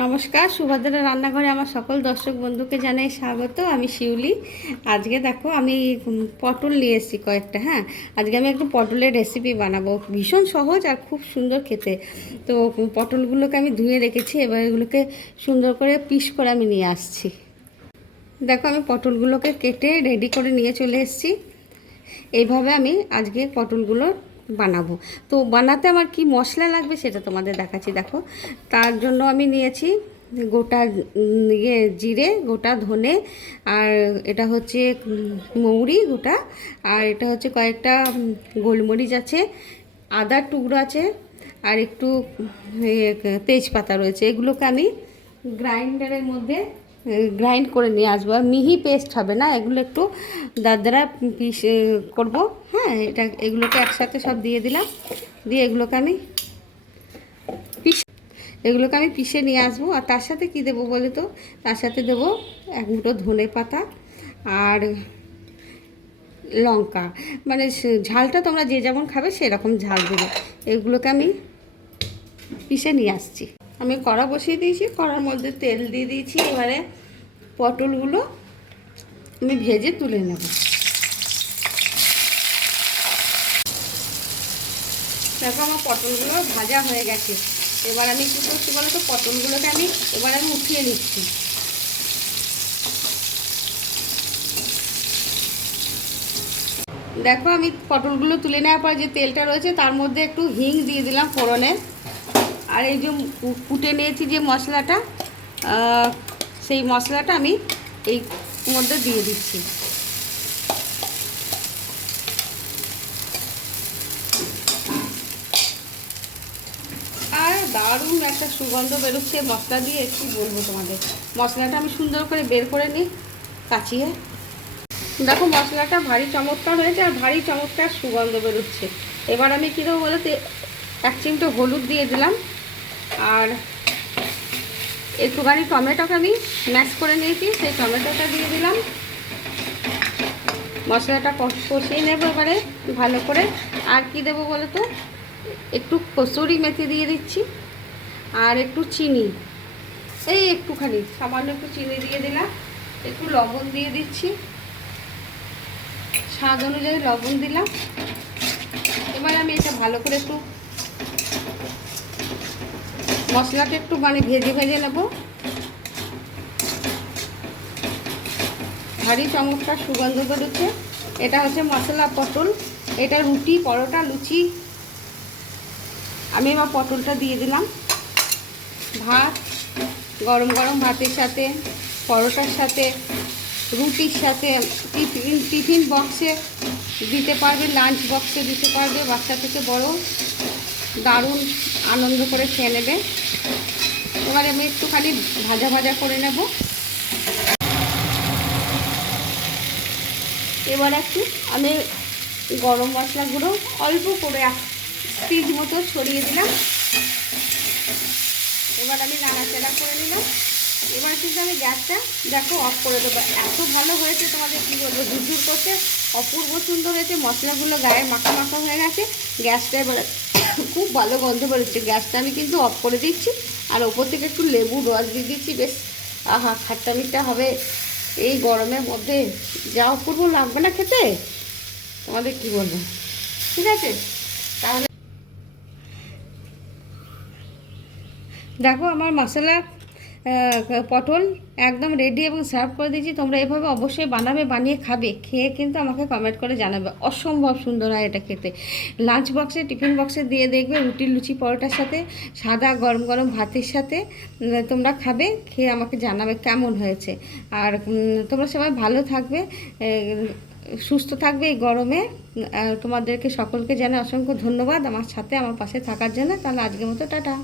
নমস্কার, সুভদ্রা রান্নাঘরে আমার সকল দর্শক বন্ধুকে জানাই স্বাগত। আমি শিউলি। আজকে দেখো আমি পটল নিয়ে এসেছি কয়েকটা। হ্যাঁ, আজকে আমি একটু পটলের রেসিপি বানাবো, ভীষণ সহজ আর খুব সুন্দর খেতে। তো পটলগুলোকে আমি ধুয়ে রেখেছি, এবার এগুলোকে সুন্দর করে পিস করে আমি নিয়ে আসছি। দেখো আমি পটলগুলোকে কেটে রেডি করে নিয়ে চলে এসেছি। এইভাবে আমি আজকে পটলগুলো বানাবো। তো বানাতে আমার কি মশলা লাগবে সেটা তোমাদের দেখাচ্ছি। দেখো, তার জন্য আমি নিয়েছি গোটা জিরে, গোটা ধনে, আর এটা হচ্ছে মৌরি গোটা, আর এটা হচ্ছে কয়েকটা গোলমরিচ আছে, আদার টুকরো আছে, আর একটু তেজপাতা রয়েছে। এগুলোকে আমি গ্রাইন্ডারের মধ্যে গ্রাইন্ড করে নিয়ে আসবো। আর মিহি পেস্ট হবে না, এগুলো একটু দারদারা পিস করবো। হ্যাঁ, এগুলোকে একসাথে সব দিয়ে দিলাম, দিয়ে এগুলোকে আমি পিষে নিয়ে আসবো। আর তার সাথে কি দেবো বলে তো, তার সাথে দেবো এক মুঠো ধনে পাতা আর লঙ্কা, মানে ঝালটা তোমরা যে যেমন খাবে সেরকম ঝাল দেবে। এগুলোকে আমি পিষে নিয়ে আসছি। আমি কড়া বসিয়ে দিয়েছি, কড়ার মধ্যে তেল দিয়ে দিয়েছি। এবারে পটলগুলো আমি ভেজে তুলে নেব। দেখো আমার পটলগুলো ভাজা হয়ে গেছে। এবার আমি কী করছি বলো তো, পটলগুলোকে আমি উঠিয়ে নিচ্ছি। দেখো আমি পটলগুলো তুলে নেওয়ার পর যে তেলটা রয়েছে তার মধ্যে একটু হিং দিয়ে দিলাম ফোড়নে। আর এই যে কুটে নিয়েছি যে মশলাটা, সেই মশলাটা আমি এই মধ্যে দিয়ে দিচ্ছি। আর দারুণ একটা সুগন্ধ বেরোচ্ছে মশলা দিয়ে, কি বলবো তোমাদের। মশলাটা আমি সুন্দর করে বের করে নিই কাচিয়ে। দেখো মশলাটা ভারী চমৎকার হয়েছে আর ভারী চমৎকার সুগন্ধ বেরোচ্ছে। এবার আমি কী দেবো বলতে, এক চিমটে হলুদ দিয়ে দিলাম, আর একটুখানি টমেটোকে আমি ম্যাশ করে নিয়েছি, সেই টমেটোটা দিয়ে দিলাম। মশলাটা কষিয়ে নেবো এবারে ভালো করে। আর কি দেবো বলো তো, একটু কসুরি মেথি দিয়ে দিচ্ছি, আর একটু চিনি, এই একটুখানি সামান্য একটু চিনি দিয়ে দিলাম, একটু লবণ দিয়ে দিচ্ছি, স্বাদ অনুযায়ী লবণ দিলাম। এবার আমি এটা ভালো করে একটু মশলাটা একটু মানে ভেজে ভেজে নেব। ভারী চমৎকার সুগন্ধ বেরোচ্ছে। এটা হচ্ছে মশলা পটল, এটা রুটি, পরোটা, লুচি। আমি এবার পটলটা দিয়ে দিলাম। ভাত, গরম গরম ভাতের সাথে, পরোটার সাথে, রুটির সাথে, টিফিন বক্সে দিতে পারবে, লাঞ্চ বক্সে দিতে পারবে, বাচ্চা থেকে বড় দারুণ আনন্দ করে খেয়ে নেবে। এবারে আমি একটুখানি ভাজা ভাজা করে নেব। এবার একটু আমি গরম মশলা গুঁড়ো অল্প করে 1 পিঞ্চ মতো ছড়িয়ে দিলাম। এবার আমি নাড়াচাড়া করে নিলাম। এবার কিন্তু আমি গ্যাসটা দেখো অফ করে দেবো। এত ভালো হয়েছে, তোমাদের কী বলবো, ঝুরঝুর করতে অপূর্ব সুন্দর হয়েছে। মশলাগুলো গায়ে মাখা মাখা হয়ে গেছে। গ্যাসটা এবারে খুব ভালো গন্ধ বেরোচ্ছে। গ্যাসটা আমি কিন্তু অফ করে দিচ্ছি, আর ওপর থেকে একটু লেবুর রস দিয়ে দিচ্ছি। বেশ আহা, খাট্টা মিঠা হবে এই গরমের মধ্যে, যা অপূর্ব লাগবে না খেতে, তোমাদের কি বলবো। ঠিক আছে, তাহলে দেখো আমার মশলা পটল একদম রেডি এবং সার্ভ করে দিয়েছি। তোমরা এভাবে অবশ্যই বানাবে, বানিয়ে খাবে, খেয়ে কিন্তু আমাকে কমেন্ট করে জানাবে। অসম্ভব সুন্দর হয় এটা খেতে। লাঞ্চ বক্সে, টিফিন বক্সে দিয়ে দেখবে, রুটি, লুচি, পরোটার সাথে, সাদা গরম গরম ভাতের সাথে তোমরা খাবে, খেয়ে আমাকে জানাবে কেমন হয়েছে। আর তোমরা সবাই ভালো থাকবে, সুস্থ থাকবে এই গরমে। তোমাদেরকে সকলকে জানাই অসংখ্য ধন্যবাদ আমার সাথে, আমার পাশে থাকার জন্য। তাহলে আজকের মতো টাটা।